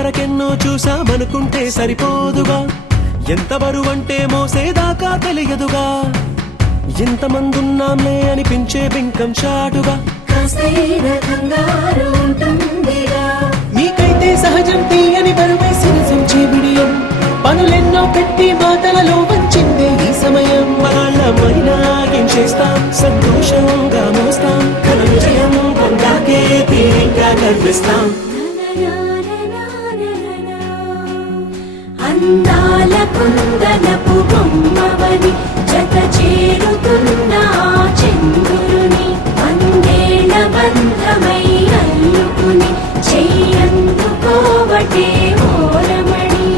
ఇంతవరకెన్నో చూసామనుకుంటే సరిపోదుగా, ఎంత బరువంటే మోసేదాకా తెలియదుగా, ఇంతమందున్నాంలే అనిపించే బింకం చాటుగా మీకైతే సహజం తీయని బరువేసిన సంచే బిడియం, పనులెన్నో పెట్టి మాటలలో వంచిందే ఈ సమయం. వాళ్ళమైనా ఏం చేస్తాం, సంతోషంగా మోస్తాం, ఘన విజయం పొందాకే తీరిగ్గా గర్విస్తాం. అందాల కుందనపు బొమ్మవని జత చేరుతున్న చంద్రుని, వందేళ్ల బంధమై అల్లుకుని చెయ్యందుకోవటే ఓరమణి.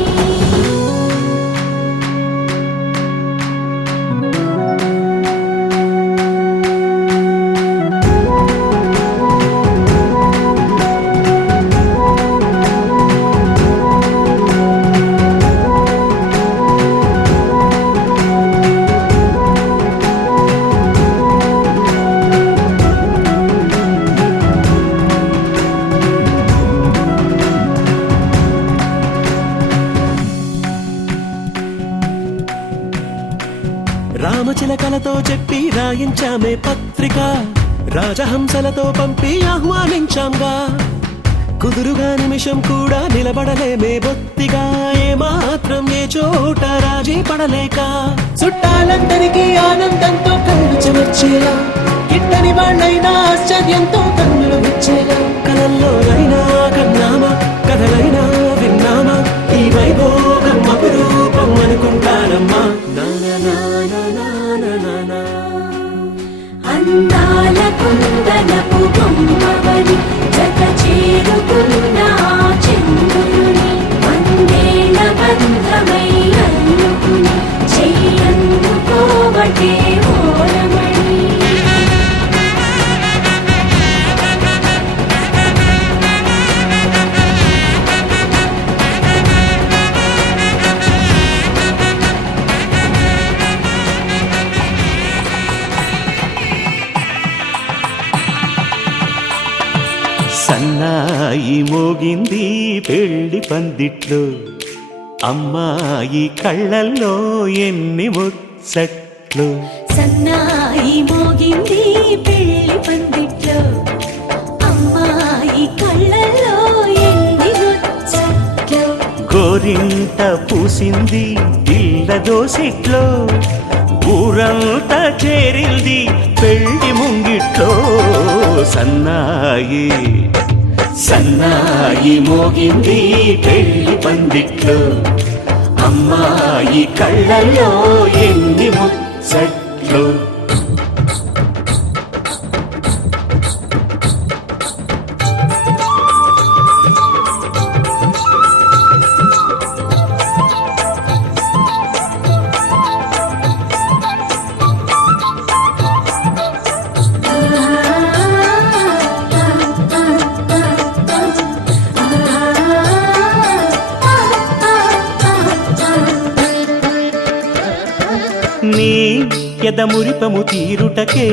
రామచిలకలతో చెప్పి రాయించామే పత్రిక, రాజహంసలతో పంపి ఆహ్వానించాంగా, కుదురుగా నిమిషం కూడా నిలబడలేమే బొత్తిగా, ఏమాత్రం ఏ చోట రాజీ పడలేక, చుట్టాలందరికీ ఆనందంతో కళ్ళు చెమర్చేలా, గిట్టని వాళ్ళైనా ఆశ్చర్యంతో కన్నులు విచ్చేలా, కలల్లోనైనా కన్నామా, కథలైనా విన్నామా, ఈ వైభోగం అపురూపం అనుకుంటానమ్మా. అందాల కుందనపు బొమ్మవని జత చేరుకున్న చంద్రుని, వందేళ్ల బంధమై అల్లుకుని చెయ్యందుకోవటే ఓరమణి. సన్నాయి మోగింది పెళ్లి పందిట్లో, అమ్మాయి కళ్ళల్లో ఎన్ని ముచ్చట్లు. సన్నాయి మోగింది పెళ్లి పందిట్లో, అమ్మాయి కళ్ళల్లో ఎన్ని ముచ్చట్లు. గోరింట పూసింది పిల్ల దోసిట్లో, ఊరంతా చేరింది పెళ్లి ముంగిట్లో. సన్నాయి సన్నాయి మోగింది పెళ్లి పందిట్లో, అమ్మాయి కళ్ళల్లో ఎన్ని ముచ్చట్లు. నీ ఎదమురిపము తీరుటకే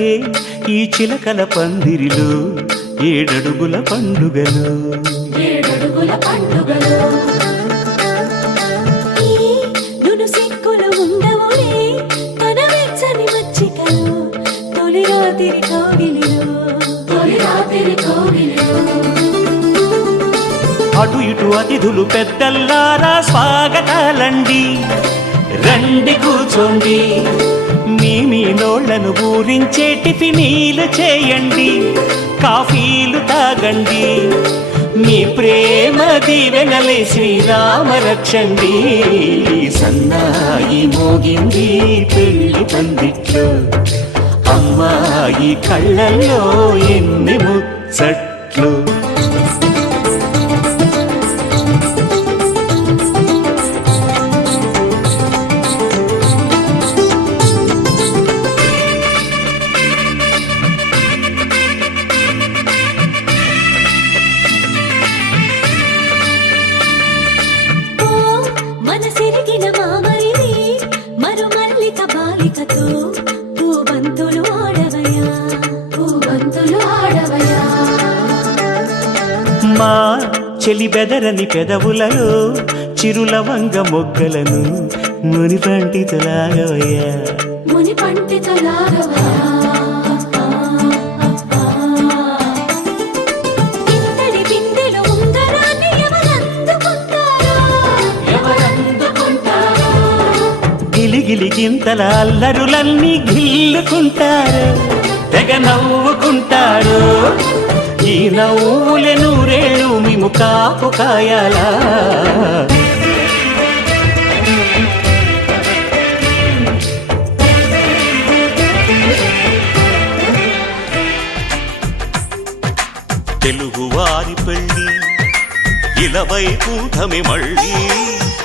ఈ చిలకల పందిరిలో ఏడడుగుల పండుగలు. నును సిక్కులు ఉండవులే తన వెచ్చని మచ్చికలు, తొలి రాత్రి కోగిలిలో. అటు ఇటు అతిథులు పెద్దల్లారా స్వాగతాలండి, రండి కూర్చోండి, మీ నోళ్లను ఊరించే టిఫినీలు చేయండి, కాఫీలు తాగండి, మీ ప్రేమ దీవెనలే శ్రీరామ రక్షండి. సన్నాయి మోగింది పెళ్లి పందిట్లో, అమ్మాయి కళ్ళల్లో ఎన్ని ముచ్చట్లు. చెలి బెదరని పెదవులలో చిరులవంగ మొగ్గలను మునిపంటితో లాగవయ్యా ముని పంటితో లాగవయ్యా ఇంతటి బిందెలో ఉంగరాన్ని ఎవరందుకుంటారో గిలిగిలి గింతల అల్లరులన్నీ గిల్లుకుంటారు తెగ నవ్వుకుంటారు ఈ నవ్వులే నూరేళ్ళు మేము కాపు కాయాలా తెలుగువారి పెళ్ళి ఇలవైకుంఠమే మళ్ళీ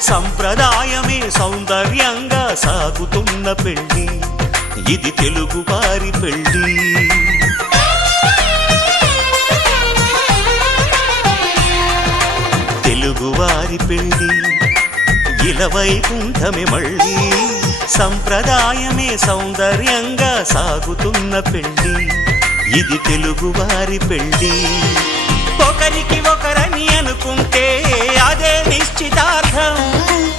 సంప్రదాయమే సౌందర్యంగా సాగుతున్న పెళ్ళి ఇది తెలుగువారి పెళ్ళి తెలుగువారి పెళ్ళి ఇలవైకుంఠమే మళ్ళీ సంప్రదాయమే సౌందర్యంగా సాగుతున్న పెళ్ళి ఇది తెలుగువారి పెళ్ళి ఒకరికి ఒకరని అనుకుంటే అదే నిశ్చితార్థం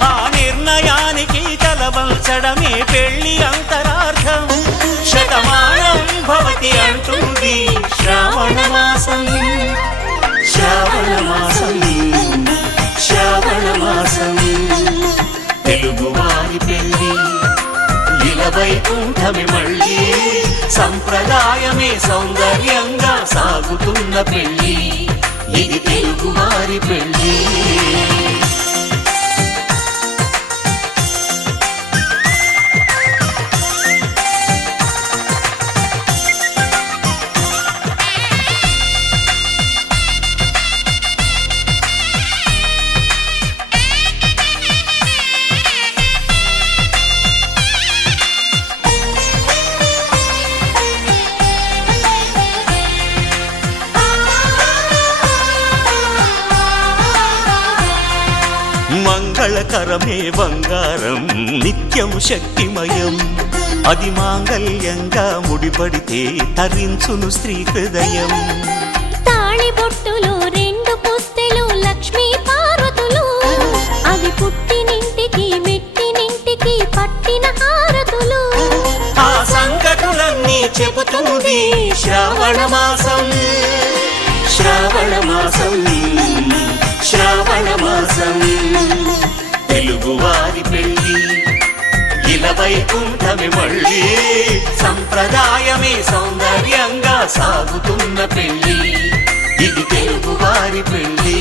ఆ నిర్ణయానికి తలవంచడమే పెళ్ళి అంతరార్థం శతమానం భవతి అంటుంది శ్రావణ మాసం శ్రావణ మాసం శ్రావణ మాసం తెలుగువారి పెళ్ళి ఇలవైకుంఠమే మళ్ళీ సంప్రదాయమే సౌందర్యంగా సాగుతున్న పెళ్ళి ఇది తెలుగువారి పెళ్ళి మంగళకరమే బంగారం నిత్యం శక్తిమయం అది మాంగళ్యంగా ముడిపడితే తరించును స్త్రీ హృదయం తాళి బొట్టులో రెండు పుస్తెలు లక్ష్మీ పార్వతులు అవి పుట్టినింటికి మెట్టినింటికి పట్టిన హారతులు ఆ సంగతులన్నీ చెబుతుంది శ్రావణ మాసం శ్రావణ మాసం శ్రావణ మాసం తెలుగువారి పెళ్ళి ఇలవైకుంఠమే మళ్ళీ సంప్రదాయమే సౌందర్యంగా సాగుతున్న పెళ్ళి ఇది తెలుగువారి పెళ్ళి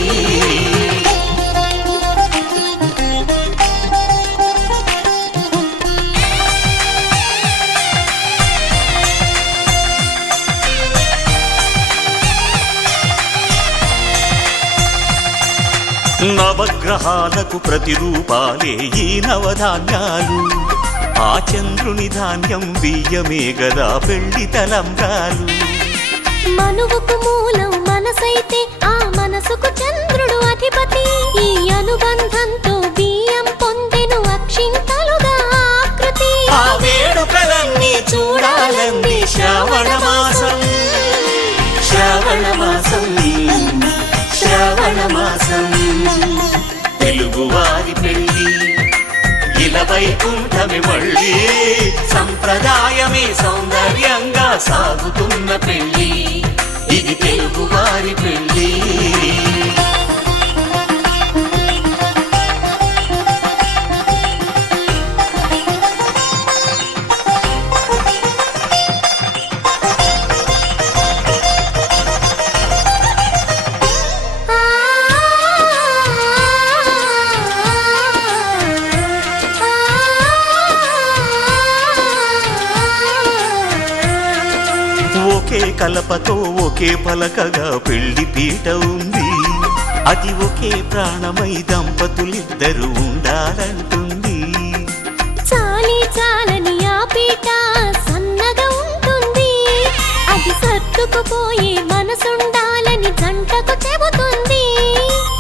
నవగ్రహాలకు ప్రతిరూపాలే ఈ నవధాన్యాలు ఆ చంద్రుని ధాన్యం బియ్యమే గదా పెళ్లి తలంబ్రాలు మనువుకు మూలం మనసైతే ఆ మనసుకు చంద్రుడు అధిపతి ఈ అనుబంధంతో బియ్యం పొందెను అక్షింతలుగా ఆకృతి ఆ వేడుకలన్నీ చూడాలంది శ్రావణ మాసం శ్రావణ మాసం శ్రావణ మాసం తెలుగువారి పెళ్ళి ఇలవైకుంఠమే మళ్ళీ సంప్రదాయమే సౌందర్యంగా సాగుతున్న పెళ్ళి ఇది తెలుగువారి పెళ్ళి ఒకే కలపతో ఒకే పలకగా పెళ్లి పీట ఉంది అది ఒకే ప్రాణమై దంపతులిద్దరూ ఉండాలంటుంది చాలి చాలని ఆ పీట సన్నగా ఉంటుంది అది సర్దుకుపోయే మనసుండాలని జంటకు చెబుతుంది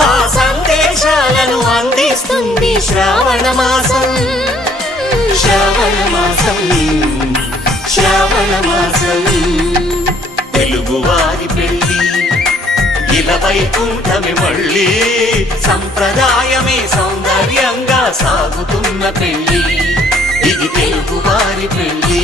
ఆ సందేశాలను అందిస్తుంది శ్రావణ మాసం శ్రావణ మాసం శ్రావణ మాసం తెలుగువారి పెళ్ళి ఇలవై వైకుంఠమి మళ్ళీ సంప్రదాయమే సౌందర్యంగా సాగుతున్న పెళ్ళి ఇది తెలుగు వారి పెళ్ళి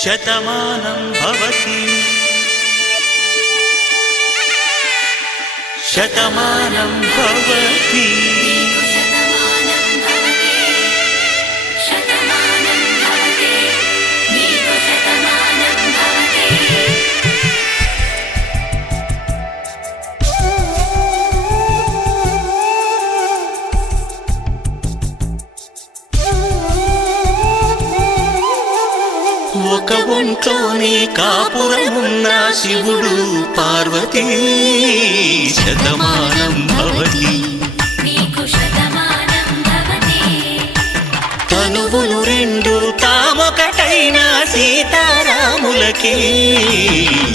శతమానం భవతి శతమానం భవతి ఒక ఒంట్లోనే కాపురమున్న శివుడు పార్వతీ శతమానం భవతి తనువులు రెండు తామొకటైన సీతారాములకి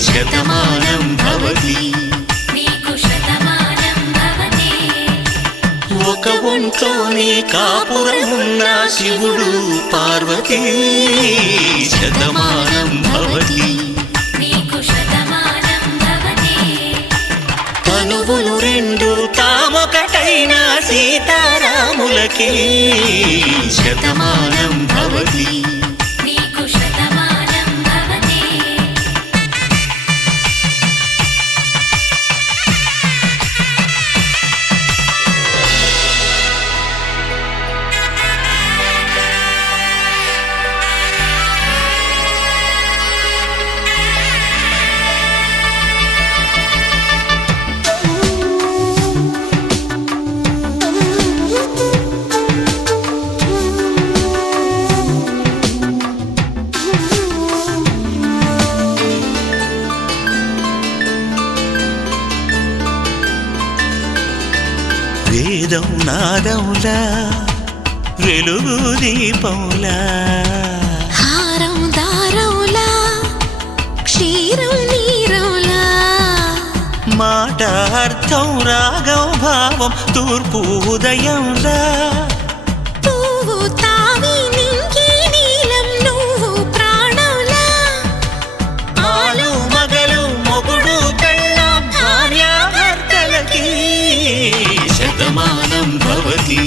శతమానం భవతి ఒక ఒంట్లోనే కాపురమున్న శివుడు పార్వతీ శతమానం భవతి తనువులు రెండు తామొకటైన సీతారాములకి శతమానం భవతి వేదం నాదములా వెలుగు దీపములా హారం దారములా క్షీరం నీరములా మాట అర్థం రాగం భావం తూర్పు ఉదయంలా పువ్వు తావి నింగి నీలం నువ్వు ప్రాణంలా ఆలు మగలు మొగుడు పెళ్ళాం భార్యాభర్తలకి శతమానం భవతి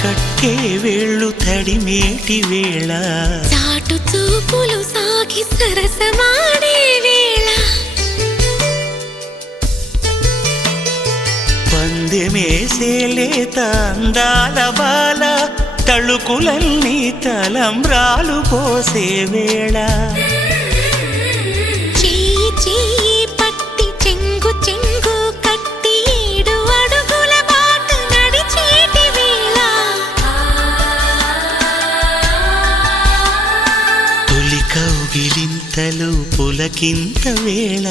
కట్టే వేళ్ళు తడిమేటి వేళ చాటు చూపులు సాగి సరసమాడే వేళ పందెమేసే లేత అందాల బాల తళుకులన్నీ తలంబ్రాలు పోసే వేళ చెయ్యి చెయ్యి పట్టి చెంగు చెంగు కట్టి 7 అడుగుల బాట నడిచేటి వేళ తొలి కౌగిలింతలు పులకింత వేళ